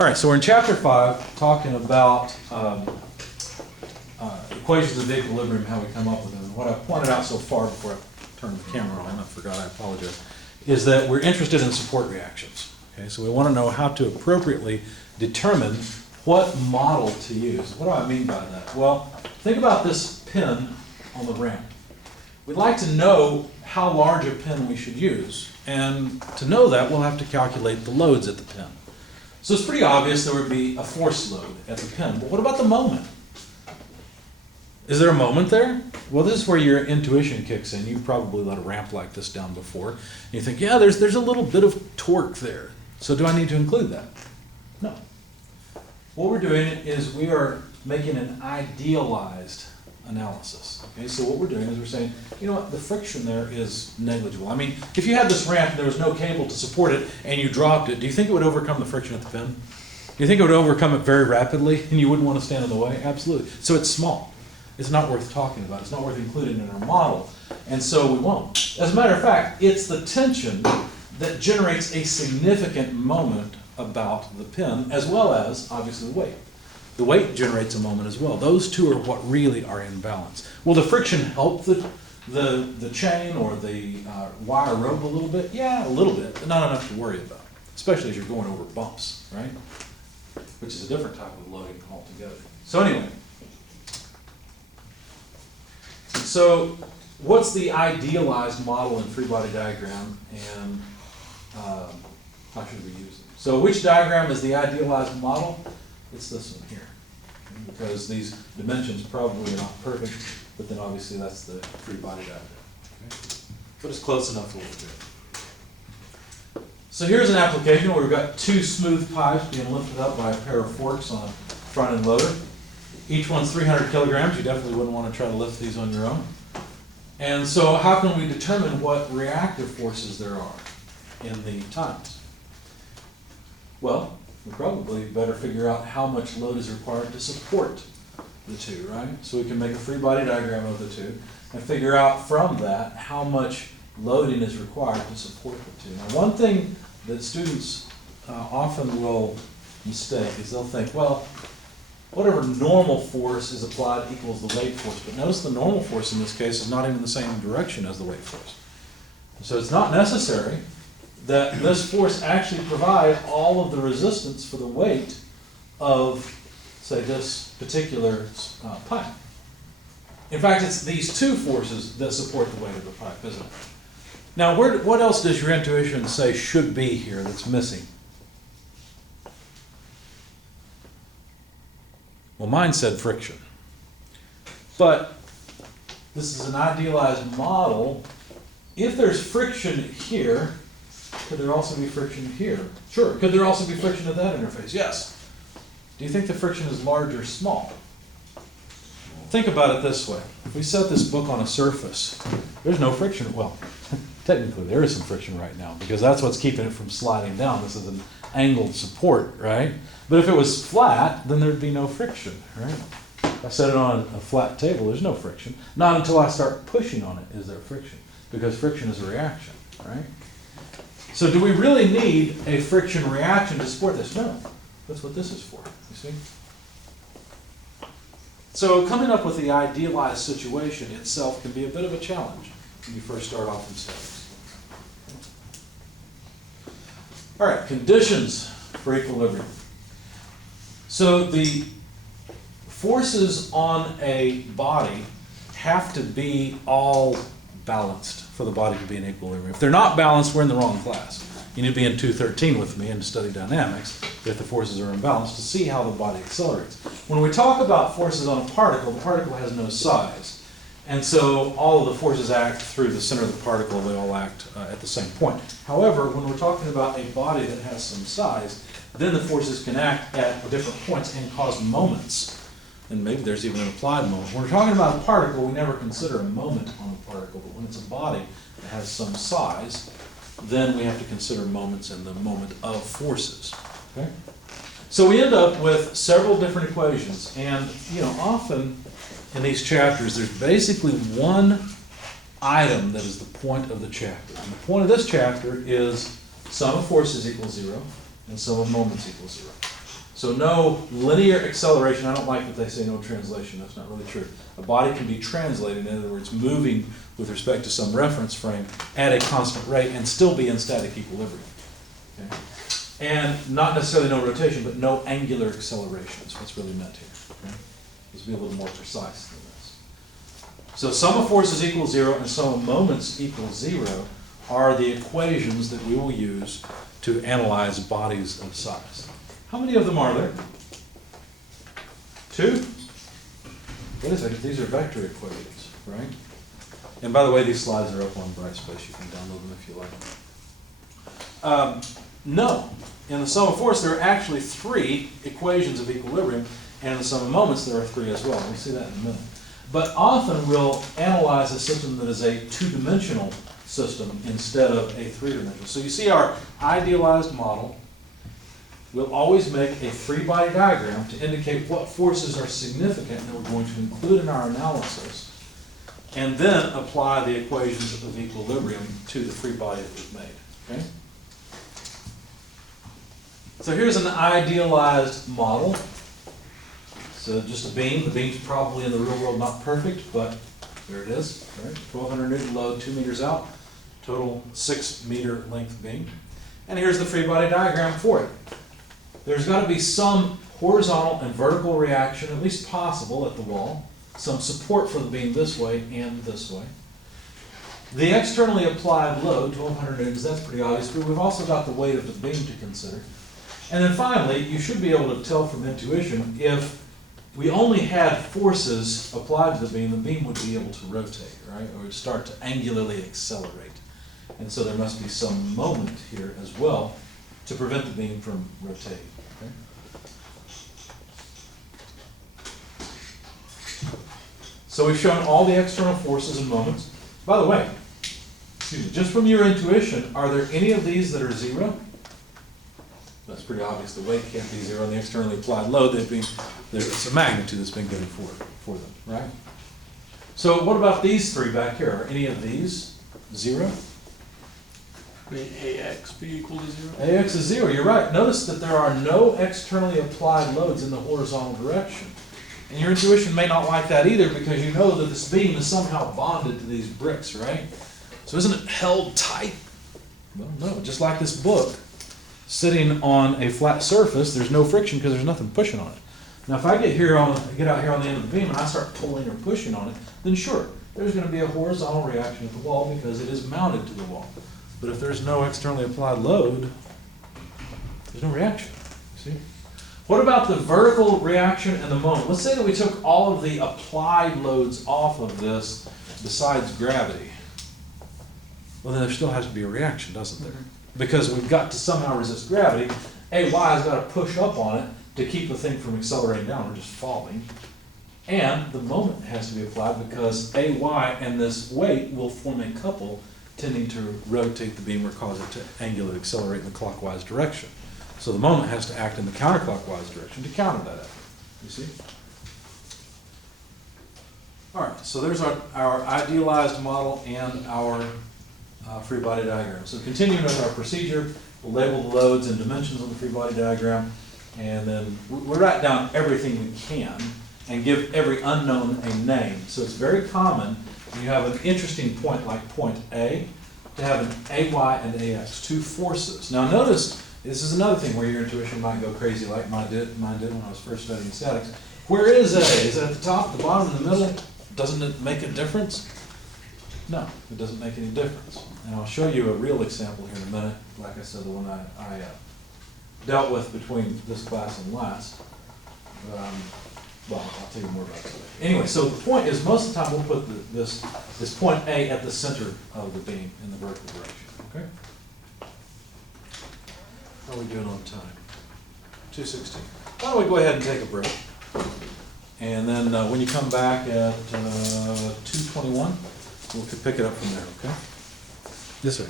All right, so we're in chapter 5, talking about equations of equilibrium, how we come up with them. And what I've pointed out so far before I turn the camera on, I forgot, I apologize, is that we're interested in support reactions. Okay, so we want to know how to appropriately determine what model to use. What do I mean by that? Well, think about this pin on the ramp. We'd like to know how large a pin we should use, and to know that, we'll have to calculate the loads at the pin. So it's pretty obvious there would be a force load at the pin, but what about the moment? Is there a moment there? Well, this is where your intuition kicks in. You've probably let a ramp like this down before, and you think, yeah, there's a little bit of torque there. So do I need to include that? No. What we're doing is we are making an idealized analysis. Okay, so what we're doing is we're saying, you know what, the friction there is negligible. I mean, if you had this ramp and there was no cable to support it and you dropped it, do you think it would overcome the friction at the pin? Do you think it would overcome it very rapidly and you wouldn't want to stand in the way? Absolutely. So it's small. It's not worth talking about. It's not worth including in our model. And so we won't. As a matter of fact, it's the tension that generates a significant moment about the pin, as well as, obviously, the weight. The weight generates a moment as well. Those two are what really are in balance. Will the friction help the chain or the wire rope a little bit? Yeah, a little bit, but not enough to worry about, especially as you're going over bumps, right? Which is a different type of loading altogether. So anyway, so what's the idealized model and free body diagram, and how should we use it? So which diagram is the idealized model? It's this one here, because these dimensions probably are not perfect, but then obviously that's the free body diagram. Okay? But it's close enough to what we're doing. So here's an application where we've got two smooth pipes being lifted up by a pair of forks on a front end loader. Each one's 300 kilograms. You definitely wouldn't want to try to lift these on your own. And so how can we determine what reactive forces there are in the tines? Well, we probably better figure out how much load is required to support the two, right? So we can make a free body diagram of the two and figure out from that how much loading is required to support the two. Now, one thing that students often will mistake is they'll think, well, whatever normal force is applied equals the weight force. But notice the normal force in this case is not even the same direction as the weight force. So it's not necessary that this force actually provide all of the resistance for the weight of, say, this particular pipe. In fact, it's these two forces that support the weight of the pipe, isn't it? Now, what else does your intuition say should be here that's missing? Well, mine said friction. But this is an idealized model. If there's friction here, could there also be friction here? Sure. Could there also be friction at that interface? Yes. Do you think the friction is large or small? Think about it this way. If we set this book on a surface, there's no friction. Well, technically there is some friction right now because that's what's keeping it from sliding down. This is an angled support, right? But if it was flat, then there'd be no friction, right? If I set it on a flat table, there's no friction. Not until I start pushing on it is there friction, because friction is a reaction, right? So do we really need a friction reaction to support this? No. That's what this is for, you see? So coming up with the idealized situation itself can be a bit of a challenge when you first start off in studies. All right, conditions for equilibrium. So the forces on a body have to be all balanced for the body to be in equilibrium. If they're not balanced, we're in the wrong class. You need to be in 213 with me and study dynamics if the forces are imbalanced to see how the body accelerates. When we talk about forces on a particle, the particle has no size. And so all of the forces act through the center of the particle. They all act at the same point. However, when we're talking about a body that has some size, then the forces can act at different points and cause moments. And maybe there's even an applied moment. When we're talking about a particle, we never consider a moment on a particle. But when it's a body that has some size, then we have to consider moments and the moment of forces. Okay? So we end up with several different equations. And, often in these chapters, there's basically one item that is the point of the chapter. And the point of this chapter is sum of forces equals 0 and sum of moments equals 0. So no linear acceleration. I don't like that they say no translation. That's not really true. A body can be translated, in other words, moving with respect to some reference frame at a constant rate and still be in static equilibrium. Okay? And not necessarily no rotation, but no angular acceleration is what's really meant here. Okay? Let's be a little more precise than this. So sum of forces equals 0 and sum of moments equals 0 are the equations that we will use to analyze bodies of size. How many of them are there? 2? Wait a second, these are vector equations, right? And by the way, these slides are up on Brightspace. You can download them if you like. No. In the sum of force, there are actually 3 equations of equilibrium, and in the sum of moments, there are 3 as well. We'll see that in a minute. But often we'll analyze a system that is a 2-dimensional system instead of a 3-dimensional. So you see our idealized model. We'll always make a free-body diagram to indicate what forces are significant that we're going to include in our analysis, and then apply the equations of equilibrium to the free body that we've made. Okay? So here's an idealized model. So just a beam. The beam's probably in the real world not perfect, but there it is. Right? 1,200 Newton load, 2 meters out, total 6 meter length beam. And here's the free body diagram for it. There's got to be some horizontal and vertical reaction, at least possible, at the wall. Some support for the beam this way and this way. The externally applied load, 1,200 newtons, that's pretty obvious, but we've also got the weight of the beam to consider. And then finally, you should be able to tell from intuition, if we only had forces applied to the beam would be able to rotate, right? Or would start to angularly accelerate. And so there must be some moment here as well to prevent the beam from rotating. Okay? So we've shown all the external forces and moments. By the way, excuse me, just from your intuition, are there any of these that are 0? That's pretty obvious. The weight can't be 0, and the externally applied load, there's a magnitude that's been given for them, right? So what about these 3 back here? Are any of these 0? May AX be equal to 0? AX is 0, you're right. Notice that there are no externally applied loads in the horizontal direction. And your intuition may not like that either, because you know that this beam is somehow bonded to these bricks, right? So isn't it held tight? Well, no, just like this book, sitting on a flat surface, there's no friction because there's nothing pushing on it. Now if I get out here on the end of the beam and I start pulling or pushing on it, then sure, there's going to be a horizontal reaction at the wall because it is mounted to the wall. But if there's no externally applied load, there's no reaction. See? What about the vertical reaction and the moment? Let's say that we took all of the applied loads off of this besides gravity. Well, then there still has to be a reaction, doesn't there? Because we've got to somehow resist gravity. AY has got to push up on it to keep the thing from accelerating down or just falling. And the moment has to be applied because AY and this weight will form a couple tending to rotate the beam or cause it to angularly accelerate in the clockwise direction. So the moment has to act in the counterclockwise direction to counter that effort. You see? All right, so there's our idealized model and our free body diagram. So continuing with our procedure, we'll label the loads and dimensions on the free body diagram, and then we'll write down everything we can and give every unknown a name. So it's very common when you have an interesting point like point A to have an AY and AX, 2 forces. Now notice, this is another thing where your intuition might go crazy like mine did when I was first studying statics. Where is A? Is it at the top, the bottom, in the middle? Doesn't it make a difference? No, it doesn't make any difference. And I'll show you a real example here in a minute. Like I said, the one I dealt with between this class and last. Well, I'll tell you more about that later. Anyway, so the point is, most of the time we'll put this point A at the center of the beam in the vertical direction. Okay? How are we doing on time? 2:16. Why don't we go ahead and take a break? And then when you come back at 2:21, we'll pick it up from there, okay? Yes, sir.